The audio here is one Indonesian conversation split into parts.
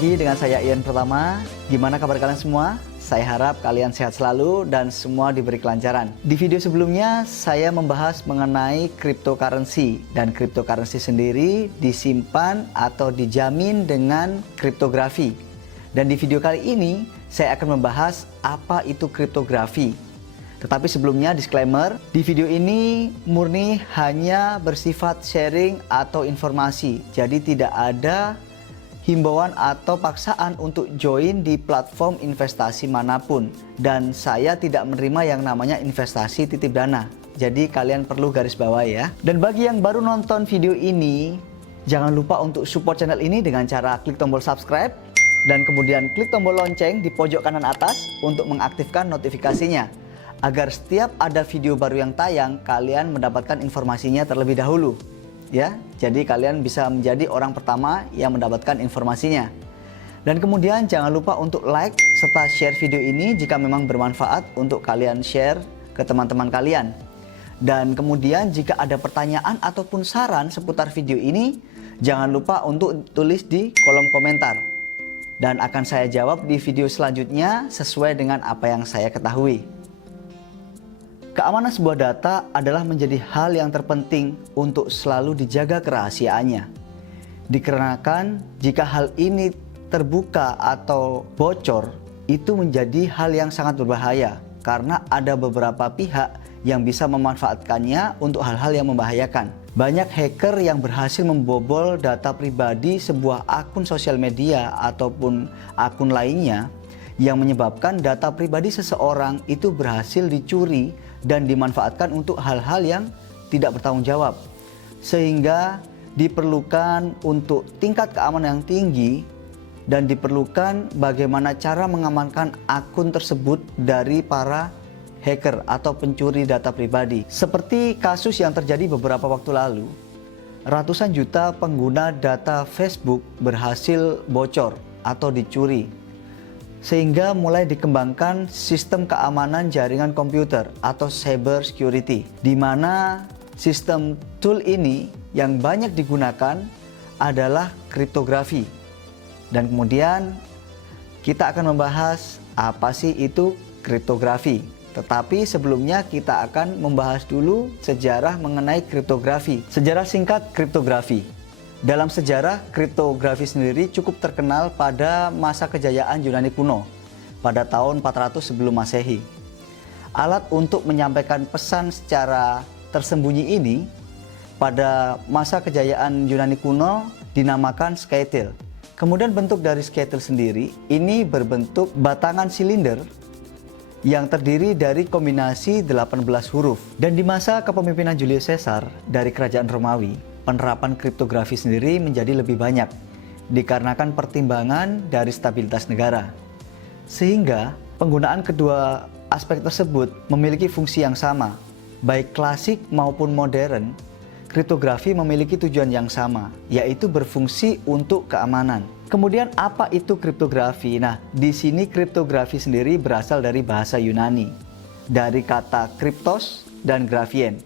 lagi dengan saya Ian Pertama. Gimana kabar kalian semua? Saya harap kalian sehat selalu dan semua diberi kelancaran. Di video sebelumnya saya membahas mengenai cryptocurrency, dan cryptocurrency sendiri disimpan atau dijamin dengan kriptografi. Dan di video kali ini saya akan membahas apa itu kriptografi. Tetapi sebelumnya disclaimer, di video ini murni hanya bersifat sharing atau informasi. Jadi tidak ada himbauan atau paksaan untuk join di platform investasi manapun, dan saya tidak menerima yang namanya investasi titip dana. Jadi kalian perlu garis bawah ya. Dan bagi yang baru nonton video ini, jangan lupa untuk support channel ini dengan cara klik tombol subscribe dan kemudian klik tombol lonceng di pojok kanan atas untuk mengaktifkan notifikasinya, agar setiap ada video baru yang tayang kalian mendapatkan informasinya terlebih dahulu. Ya, jadi kalian bisa menjadi orang pertama yang mendapatkan informasinya. Dan kemudian jangan lupa untuk like serta share video ini jika memang bermanfaat untuk kalian share ke teman-teman kalian. Dan kemudian jika ada pertanyaan ataupun saran seputar video ini, jangan lupa untuk tulis di kolom komentar. Dan akan saya jawab di video selanjutnya sesuai dengan apa yang saya ketahui. Keamanan sebuah data adalah menjadi hal yang terpenting untuk selalu dijaga kerahasiaannya. Dikarenakan jika hal ini terbuka atau bocor, itu menjadi hal yang sangat berbahaya karena ada beberapa pihak yang bisa memanfaatkannya untuk hal-hal yang membahayakan. Banyak hacker yang berhasil membobol data pribadi sebuah akun sosial media ataupun akun lainnya, yang menyebabkan data pribadi seseorang itu berhasil dicuri dan dimanfaatkan untuk hal-hal yang tidak bertanggung jawab. Sehingga diperlukan untuk tingkat keamanan yang tinggi dan diperlukan bagaimana cara mengamankan akun tersebut dari para hacker atau pencuri data pribadi. Seperti kasus yang terjadi beberapa waktu lalu, ratusan juta pengguna data Facebook berhasil bocor atau dicuri. Sehingga mulai dikembangkan sistem keamanan jaringan komputer atau cyber security, di mana sistem tool ini yang banyak digunakan adalah kriptografi. Dan kemudian kita akan membahas apa sih itu kriptografi. Tetapi sebelumnya kita akan membahas dulu sejarah mengenai kriptografi. Sejarah singkat kriptografi. Dalam sejarah, kriptografi sendiri cukup terkenal pada masa kejayaan Yunani kuno, pada tahun 400 sebelum Masehi. Alat untuk menyampaikan pesan secara tersembunyi ini, pada masa kejayaan Yunani kuno dinamakan skytel. Kemudian bentuk dari skytel sendiri, ini berbentuk batangan silinder yang terdiri dari kombinasi 18 huruf. Dan di masa kepemimpinan Julius Caesar dari kerajaan Romawi, penerapan kriptografi sendiri menjadi lebih banyak dikarenakan pertimbangan dari stabilitas negara. Sehingga penggunaan kedua aspek tersebut memiliki fungsi yang sama. Baik klasik maupun modern, kriptografi memiliki tujuan yang sama, yaitu berfungsi untuk keamanan. Kemudian apa itu kriptografi? Nah, di sini kriptografi sendiri berasal dari bahasa Yunani, dari kata kriptos dan grafien.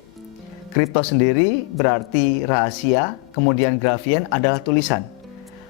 Kripto sendiri berarti rahasia, kemudian grafien adalah tulisan.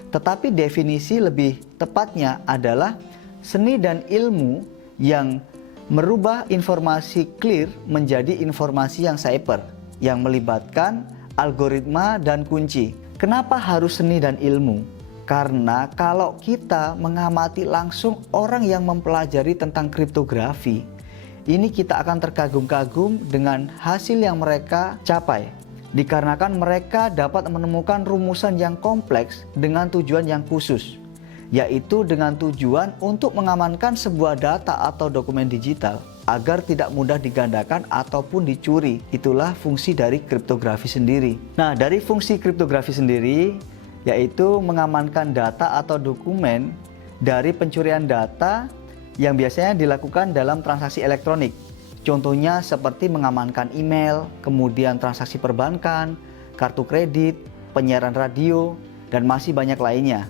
Tetapi definisi lebih tepatnya adalah seni dan ilmu yang merubah informasi clear menjadi informasi yang cipher, yang melibatkan algoritma dan kunci. Kenapa harus seni dan ilmu? Karena kalau kita mengamati langsung orang yang mempelajari tentang kriptografi, ini kita akan terkagum-kagum dengan hasil yang mereka capai. Dikarenakan mereka dapat menemukan rumusan yang kompleks dengan tujuan yang khusus, yaitu dengan tujuan untuk mengamankan sebuah data atau dokumen digital agar tidak mudah digandakan ataupun dicuri. Itulah fungsi dari kriptografi sendiri. Nah, dari fungsi kriptografi sendiri, yaitu mengamankan data atau dokumen dari pencurian data yang biasanya dilakukan dalam transaksi elektronik. Contohnya seperti mengamankan email, kemudian transaksi perbankan, kartu kredit, penyiaran radio, dan masih banyak lainnya.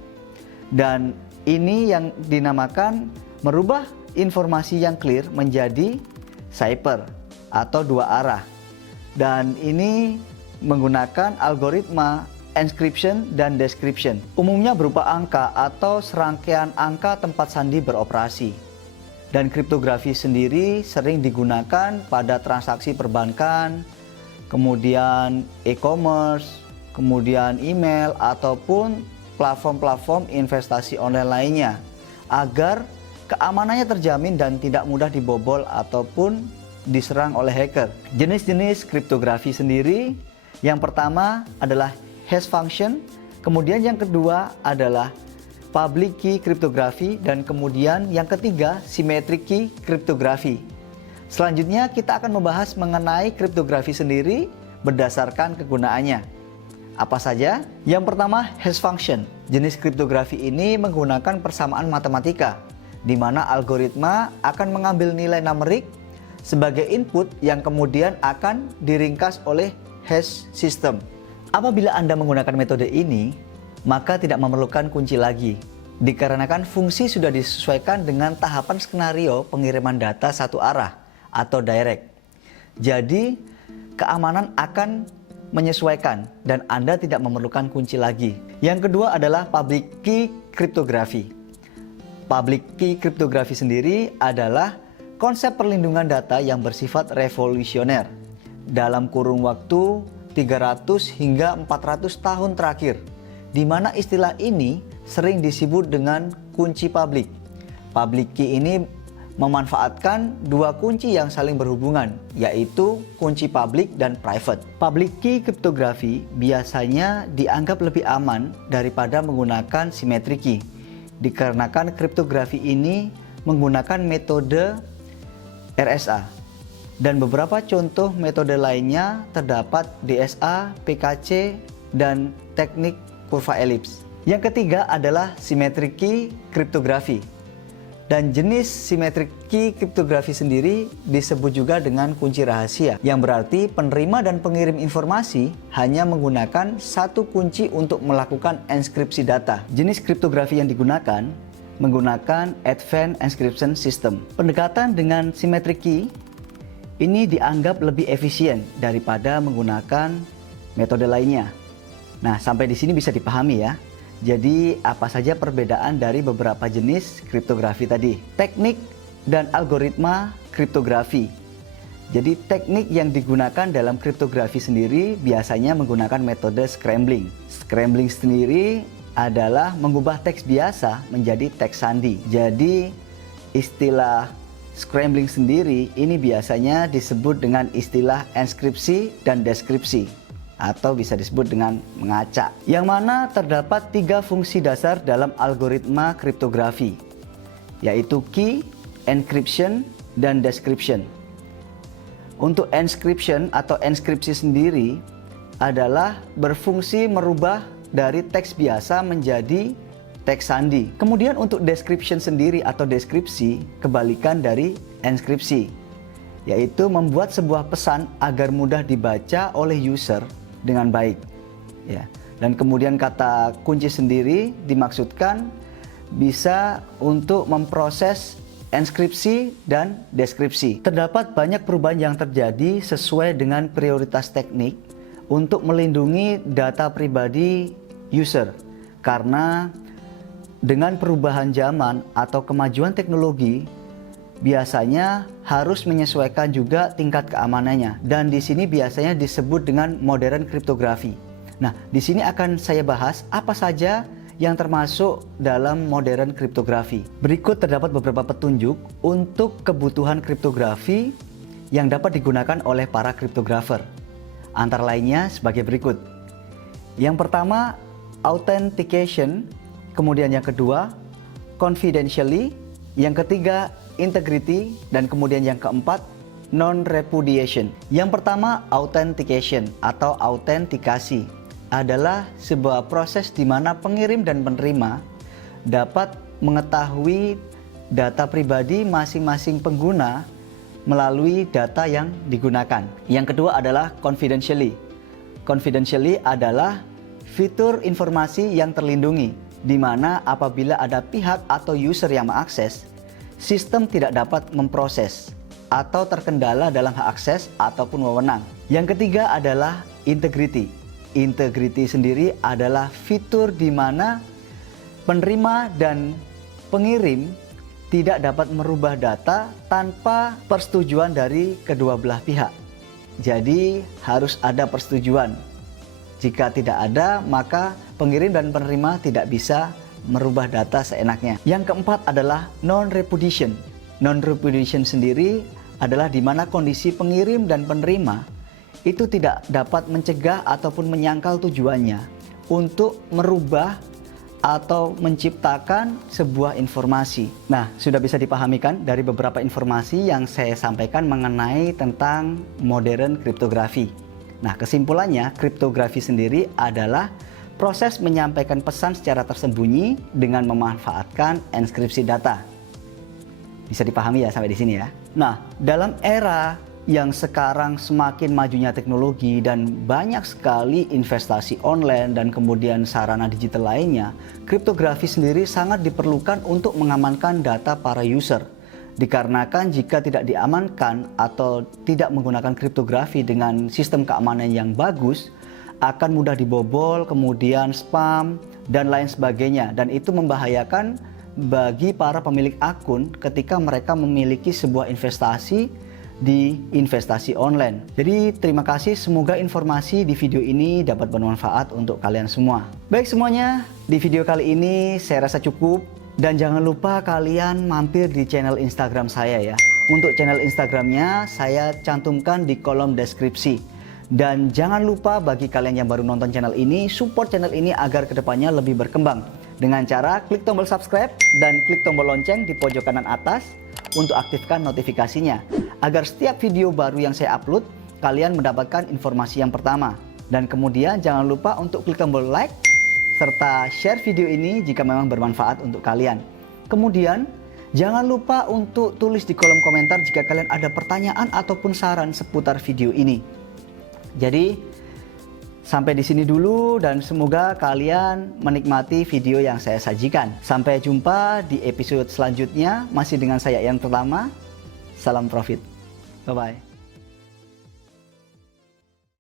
Dan ini yang dinamakan merubah informasi yang clear menjadi cipher atau dua arah. Dan ini menggunakan algoritma encryption dan decryption. Umumnya berupa angka atau serangkaian angka tempat sandi beroperasi. Dan kriptografi sendiri sering digunakan pada transaksi perbankan, kemudian e-commerce, kemudian email, ataupun platform-platform investasi online lainnya, agar keamanannya terjamin dan tidak mudah dibobol ataupun diserang oleh hacker. Jenis-jenis kriptografi sendiri, yang pertama adalah hash function, kemudian yang kedua adalah public key kriptografi, dan kemudian yang ketiga symmetric key kriptografi. Selanjutnya kita akan membahas mengenai kriptografi sendiri berdasarkan kegunaannya. Apa saja? Yang pertama, hash function. Jenis kriptografi ini menggunakan persamaan matematika, di mana algoritma akan mengambil nilai numerik sebagai input yang kemudian akan diringkas oleh hash system. Apabila Anda menggunakan metode ini, maka tidak memerlukan kunci lagi, dikarenakan fungsi sudah disesuaikan dengan tahapan skenario pengiriman data satu arah atau direct. Jadi, keamanan akan menyesuaikan dan Anda tidak memerlukan kunci lagi. Yang kedua adalah public key kriptografi. Public key kriptografi sendiri adalah konsep perlindungan data yang bersifat revolusioner dalam kurun waktu 300 hingga 400 tahun terakhir, di mana istilah ini sering disebut dengan kunci publik. Public key ini memanfaatkan dua kunci yang saling berhubungan, yaitu kunci publik dan private. Public key kriptografi biasanya dianggap lebih aman daripada menggunakan symmetric key, dikarenakan kriptografi ini menggunakan metode RSA, dan beberapa contoh metode lainnya terdapat DSA, PKC, dan teknik kurva elips. Yang ketiga adalah symmetric key kriptografi. Dan jenis symmetric key kriptografi sendiri disebut juga dengan kunci rahasia, yang berarti penerima dan pengirim informasi hanya menggunakan satu kunci untuk melakukan enskripsi data. Jenis kriptografi yang digunakan menggunakan Advanced Encryption System. Pendekatan dengan symmetric key ini dianggap lebih efisien daripada menggunakan metode lainnya. Nah, sampai di sini bisa dipahami ya. Jadi, apa saja perbedaan dari beberapa jenis kriptografi tadi? Teknik dan algoritma kriptografi. Jadi, teknik yang digunakan dalam kriptografi sendiri biasanya menggunakan metode scrambling. Scrambling sendiri adalah mengubah teks biasa menjadi teks sandi. Jadi, istilah scrambling sendiri ini biasanya disebut dengan istilah enskripsi dan deskripsi, atau bisa disebut dengan mengacak, yang mana terdapat tiga fungsi dasar dalam algoritma kriptografi, yaitu key, encryption, dan description. Untuk encryption atau enskripsi sendiri adalah berfungsi merubah dari teks biasa menjadi teks sandi. Kemudian untuk description sendiri atau deskripsi kebalikan dari enskripsi, yaitu membuat sebuah pesan agar mudah dibaca oleh user dengan baik. Ya. Dan kemudian kata kunci sendiri dimaksudkan bisa untuk memproses enskripsi dan deskripsi. Terdapat banyak perubahan yang terjadi sesuai dengan prioritas teknik untuk melindungi data pribadi user, karena dengan perubahan zaman atau kemajuan teknologi biasanya harus menyesuaikan juga tingkat keamanannya, dan di sini biasanya disebut dengan modern kriptografi. Nah, di sini akan saya bahas apa saja yang termasuk dalam modern kriptografi. Berikut terdapat beberapa petunjuk untuk kebutuhan kriptografi yang dapat digunakan oleh para kriptografer. Antara lainnya sebagai berikut. Yang pertama, authentication, kemudian yang kedua, confidentially, yang ketiga, integrity, dan kemudian yang keempat, non-repudiation. Yang pertama, authentication atau autentikasi adalah sebuah proses di mana pengirim dan penerima dapat mengetahui data pribadi masing-masing pengguna melalui data yang digunakan. Yang kedua adalah confidentially. Confidentially adalah fitur informasi yang terlindungi, di mana apabila ada pihak atau user yang mengakses, sistem tidak dapat memproses atau terkendala dalam hak akses ataupun wewenang. Yang ketiga adalah integrity. Integrity sendiri adalah fitur di mana penerima dan pengirim tidak dapat merubah data tanpa persetujuan dari kedua belah pihak. Jadi harus ada persetujuan. Jika tidak ada, maka pengirim dan penerima tidak bisa merubah data seenaknya. Yang keempat adalah non-repudiation. Non-repudiation sendiri adalah di mana kondisi pengirim dan penerima itu tidak dapat mencegah ataupun menyangkal tujuannya untuk merubah atau menciptakan sebuah informasi. Nah, sudah bisa dipahami kan dari beberapa informasi yang saya sampaikan mengenai tentang modern kriptografi. Nah, kesimpulannya, kriptografi sendiri adalah proses menyampaikan pesan secara tersembunyi dengan memanfaatkan enkripsi data. Bisa dipahami ya sampai di sini ya. Nah, dalam era yang sekarang semakin majunya teknologi dan banyak sekali investasi online dan kemudian sarana digital lainnya, kriptografi sendiri sangat diperlukan untuk mengamankan data para user. Dikarenakan jika tidak diamankan atau tidak menggunakan kriptografi dengan sistem keamanan yang bagus, akan mudah dibobol, kemudian spam, dan lain sebagainya. Dan itu membahayakan bagi para pemilik akun ketika mereka memiliki sebuah investasi di investasi online. Jadi terima kasih, semoga informasi di video ini dapat bermanfaat untuk kalian semua. Baik semuanya, di video kali ini saya rasa cukup. Dan jangan lupa kalian mampir di channel Instagram saya ya. Untuk channel Instagramnya saya cantumkan di kolom deskripsi. Dan jangan lupa bagi kalian yang baru nonton channel ini, support channel ini agar kedepannya lebih berkembang. Dengan cara klik tombol subscribe dan klik tombol lonceng di pojok kanan atas untuk aktifkan notifikasinya. Agar setiap video baru yang saya upload, kalian mendapatkan informasi yang pertama. Dan kemudian jangan lupa untuk klik tombol like serta share video ini jika memang bermanfaat untuk kalian. Kemudian jangan lupa untuk tulis di kolom komentar jika kalian ada pertanyaan ataupun saran seputar video ini. Jadi sampai di sini dulu dan semoga kalian menikmati video yang saya sajikan. Sampai jumpa di episode selanjutnya masih dengan saya Ian Pertama. Salam profit. Bye bye.